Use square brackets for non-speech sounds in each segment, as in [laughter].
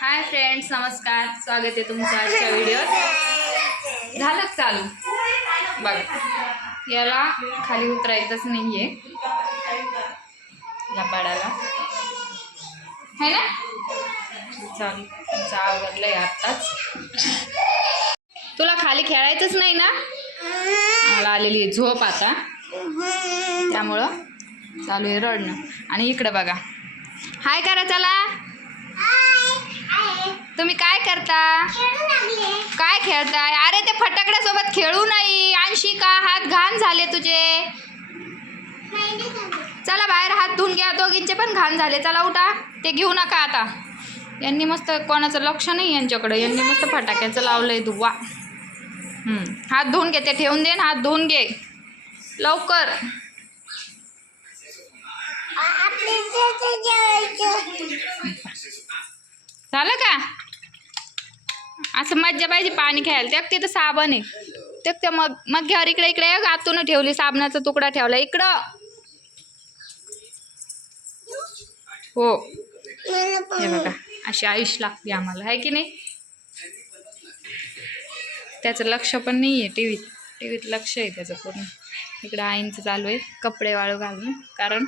Hi friends नमस्कार. स्वागत आहे तुमचं आजच्या व्हिडिओत झालं चालू? बघा याला खाली उतरायचंच आहे लबाडाला है ना? चालू. तुमचं आवडलंय आत्ताच. तुला खाली खेळायचंच नाही ना? मला आलेली आहे झोप आता. त्यामुळं चालू आहे रडणं. आणि इकडं बघा. हाय करा चला. तुम्ही काय करता? काय खेळताय? अरे ते फटाकड्यासोबत खेळू नाही. आणशी का? हात घाण झाले तुझे. चला बाहेर हात धुवून घ्या. दोघींचे पण घाण झाले. चला उठा. ते घेऊ नका आता. यांनी मस्त कोणाचं लक्ष नाही यांच्याकडे. यांनी मस्त फटाक्याचं लावलंय दुवा हात धुवून घे. ते ठेवून दे हात धुवून घे. लवकर. झालं का? असं मज्जा पाहिजे पाणी खेळायला त्या तिथं साबण आहे. ते त्या मग मग्यावर इकडे इकडे आतून ठेवली साबणाचा तुकडा ठेवला. इकडं. हो. हे बघा अशी आयुष लागते आम्हाला. आहे की नाही? त्याचं लक्ष पण नाही आहे टी व्हीत टी व्हीत लक्ष आहे त्याचं पूर्ण. इकडं आईंचं चालू आहे. कपडे वाळू घालून. कारण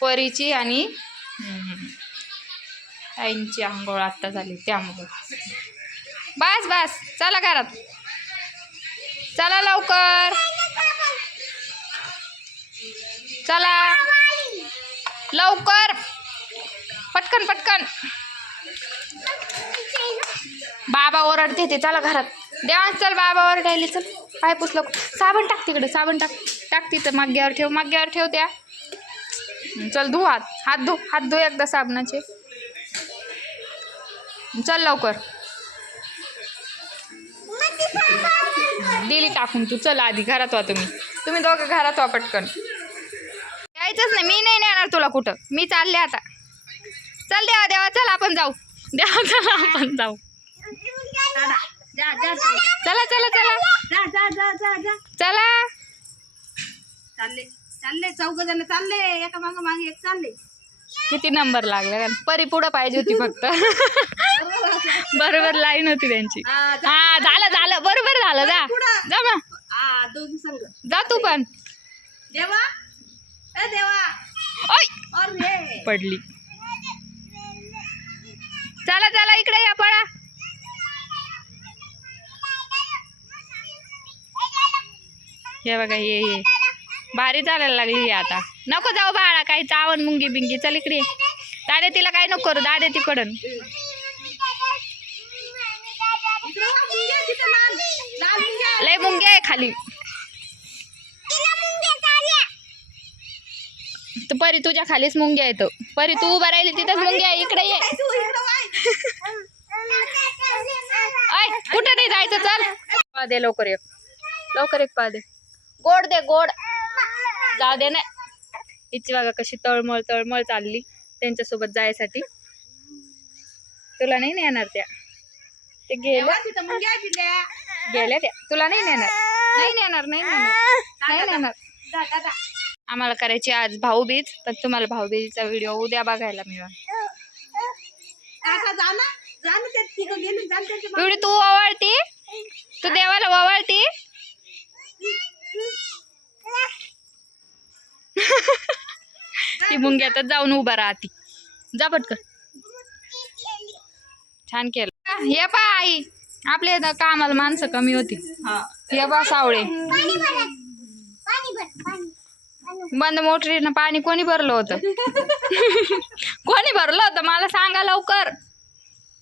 परीची आणि आईंची आंघोळ आत्ता झाली त्यामुळं बस बस. चला घरात. चला लवकर. चला. लवकर. पटकन पटकन. बाबा ओरडते ते. चला घरात. देवा चल बाबा ओरडायला. चल. पाय पुसलं. साबण टाक तिकडे साबण टाक. टाक तिथं. माग्यावर ठेव माग्यावर ठेव त्या. चल धु हात. हात धु. हात धु एकदा साबणाचे. चल लवकर. दिली टाकून तू. चल आधी घरात वा तुम्ही. तुम्ही दोघं घरात वा पटकन. यायचंच नाही. मी नाही नेणार तुला कुठं. मी चालले आता. चल देवा देवा चल आपण जाऊ. देवा चला आपण जाऊ. चला चला चला. चला. चालले चौघ जण चालले एका माग मागे एक चालले किती नंबर लागला का? परी पुढं पाहिजे होती फक्त. [laughs] बरोबर लाईन होती त्यांची. हा. हा झालं झालं. बरोबर झालं जा. जा मग आ दोघी संघ. जा तू पण. देवा. ए देवा. ओय! पडली. चला चला इकडे या पळा. हे बघा ये ये भारी चालायला लागली आता. नको जाऊ बाळा काही चावण मुंगी बिंगी. चल इकडे. दादे तिला काय नको करू दादे तिकडून लय मुंग्या आहे खाली. तू परी तुझ्या खालीच मुंग्या येतो परी तू उभा राहिली तिथंच मुंग्या आहे इकडे ये. आय कुठं नाही जायचं? चल. पा दे लवकर एक. लवकर एक पा दे. गोड दे गोड. जाऊ दे ना. हिची बघा कशी तळमळ तळमळ चालली त्यांच्यासोबत जायसाठी. तुला नाही नेणार त्या. ते गेल्या. गेल्या त्या. तुला नाही नेणार. नाही नेणार नाही नेणार. नाही नेणार. आम्हाला करायची आज भाऊबीज पण तुम्हाला भाऊबीजचा व्हिडिओ उद्या बघायला मिळेल. मागे. एवढी तू ओवाळती तू देवाला ओवाळती [laughs] ती मुंग्यातच जाऊन उभा राहती. जा पटकन. छान केलं. हे पा आई आपल्या इथं कामाला माणसं कमी होती. हा. पा सावळे. बंद मोटरीनं पाणी कोणी भरलं होतं? कोणी भरलं होतं? मला सांगा लवकर.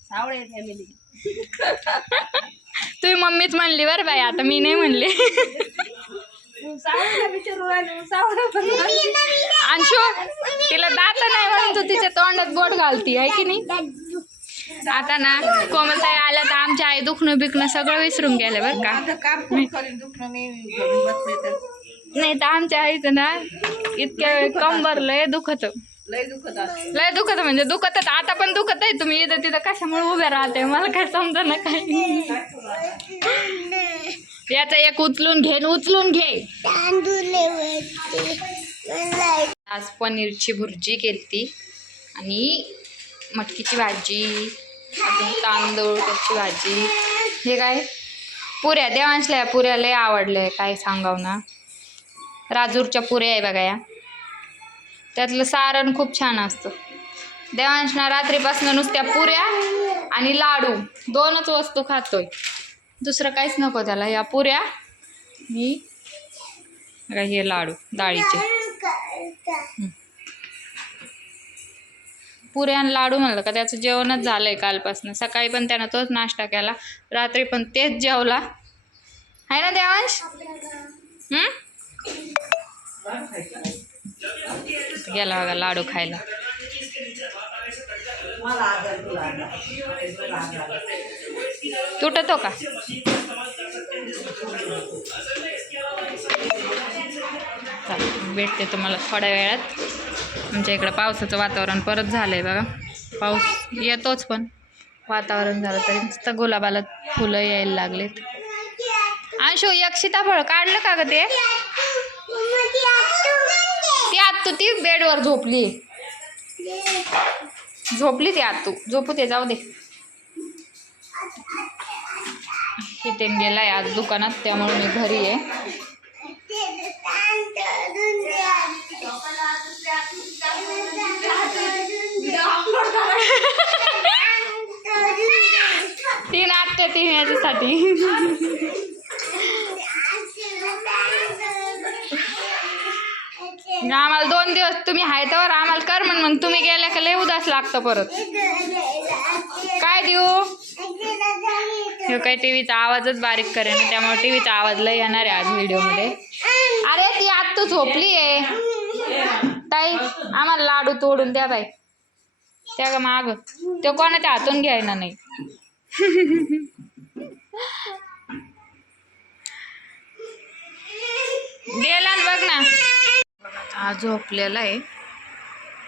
सावळे फॅमिली तुम्ही मम्मीच म्हणली बरं बाई आता मी नाही म्हणले. अंशू तिला दात नाही म्हणून तू तिच्या तोंडात बोट घालती आहे की नाही? आता ना कोमलताई आल्या तर आमच्या आई दुखणं बिकणं सगळं विसरून गेलं बरं का. नाही तर. आमच्या आईचं ना इतक्या कंबर लय दुखत. लय दुखत लय दुखत म्हणजे दुखतच आता पण दुखत आहे. तुम्ही इथं तिथं कशामुळे उभे राहते मला काय समजा ना काही याचा एक उचलून घे उचलून घे. आज पनीरची भुर्जी केलती आणि मटकीची भाजी अजून तांदूळ त्याची भाजी. हे काय? पुऱ्या देवांशला या पुऱ्या लय आवडल्या काय सांगाव ना. राजूरच्या पुऱ्या आहे बघा या. त्यातलं सारण खूप छान असतं. देवांशना रात्रीपासून नुसत्या पुऱ्या आणि लाडू दोनच वस्तू खातोय. दुसरं काहीच नको त्याला. या पुऱ्या. मी हे लाडू डाळीचे. पुऱ्या आणि लाडू म्हणलं का त्याचं जेवणच झालंय कालपासून. सकाळी पण त्यानं तोच नाश्ता केला रात्री पण तेच जेवला. आहे ना देवांश? गेला बघा लाडू खायला. तुटतो का? भेटते तुम्हाला थोड्या वेळात. आमच्या इकडं पावसाचं वातावरण परत झालंय बघा. पाऊस येतोच पण. वातावरण झालं तरी मस्त गुलाबाला फुलं यायला लागलेत. अंशू एक सीताफळ काढलं का ग ते? ती आत्तू ती बेडवर झोपली. झोपली ती. आतू झोपू ते जाऊ दे. इथे गेलाय आज दुकानात त्यामुळे मी घरी आहे. [laughs] तीन आत्या तीन याच्यासाठी. तुम्ही आहे तर आम्हाला कर म्हण मग तुम्ही गेल्या का लय उदास लागतं परत. काय देऊ? हे काही टीव्हीचा आवाजच बारीक करेन ना त्यामुळे टीव्हीचा आवाज लय येणार आहे आज व्हिडिओमध्ये. अरे ती आत्ता झोपली आहे. ताई आम्हाला लाडू तोडून द्या बाई. त्या का माग. तो कोणाच्या हातून घ्यायना नाही. गेला बघ ना. हा झोपलेला आहे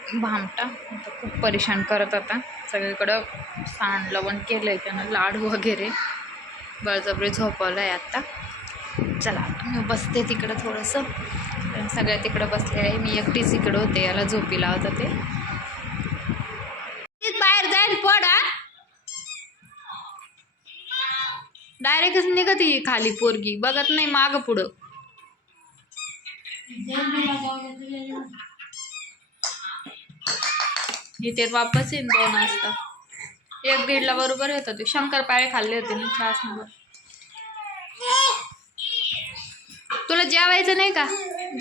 भामटा खूप परेशान करत आता. सगळीकडं सांड लवण केलं आहे त्यानं लाडू वगैरे. बळजबरी झोपवलं आहे आत्ता चला मी बसते तिकडं थोडंसं. सगळ्या तिकडं बसले आहे. मी एकटीच इकडं होते याला झोपी लावत होते. बाहेर जाईल पड. डायरेक्टच निघत ही खाली पोरगी. बघत नाही माग पुढं. इथे वापस येईन दोन वाजता. एक दीडला बरोबर येत होते शंकरपाळे खाल्ले होते ना चहा संग तुला जेवायचं नाही का?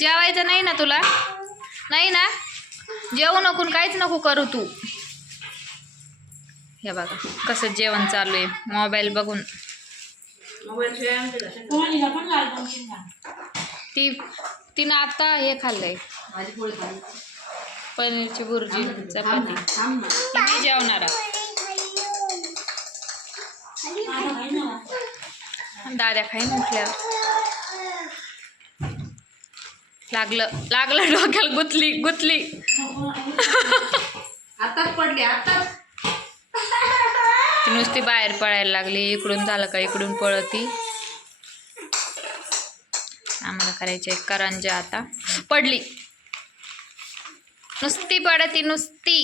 जेवायचं नाही ना तुला? नाही ना? जेवू नको काहीच नको करू तू. हे बघा कसं जेवण चालू आहे. मोबाईल बघून. ती तिनं आता हे खाल्लंय. पनीरची बुर्जी चपाती. जेवणार. दाद्या खाईन म्हटल्यावर. लागलं लागलं डोक्याला गुतली गुतली. आताच पडली आताच. ती नुसती बाहेर पळायला लागली इकडून झालं का इकडून पळती. करायचे करंजे आता पडली. नुसती पडती नुसती.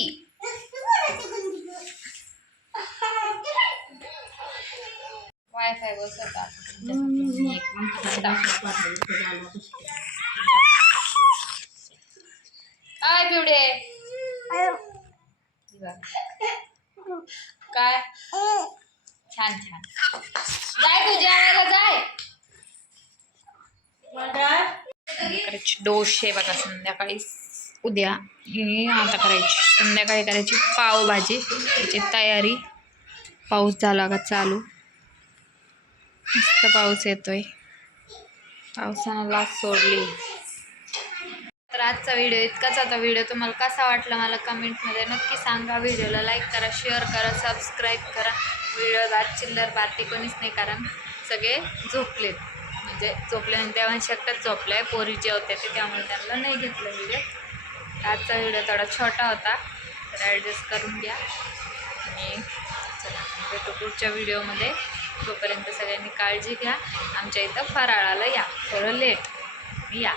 वायफाय काय पिवडे? काय? छान छान. जाय तू जेवायला जाय. करायची डोसे बघा संध्याकाळी. उद्या हे आता करायची. संध्याकाळी करायची पावभाजी. त्याची तयारी. पाऊस झाला का चालू? मस्त पाऊस येतोय. पावसानं लाच सोडली. तर आजचा व्हिडिओ इतकाच आता व्हिडिओ तुम्हाला कसा वाटला मला कमेंटमध्ये नक्की सांगा. व्हिडिओला लाईक करा शेअर करा सबस्क्राईब करा. व्हिडिओ आज चिल्लर बारती कोणीच नाही कारण सगळे झोपलेत. म्हणजे झोपल्यानंतर तेव्हा शकतात आहे पोरी जेवते ते त्यामुळे त्यांना नाही घेतलं व्हिडिओ आजचा व्हिडिओ थोडा छोटा होता तर ॲडजस्ट करून घ्या. आणि चला भेटू पुढच्या व्हिडिओमध्ये तोपर्यंत सगळ्यांनी काळजी घ्या. आमच्या इथं फराळाला या. थोडं लेट या.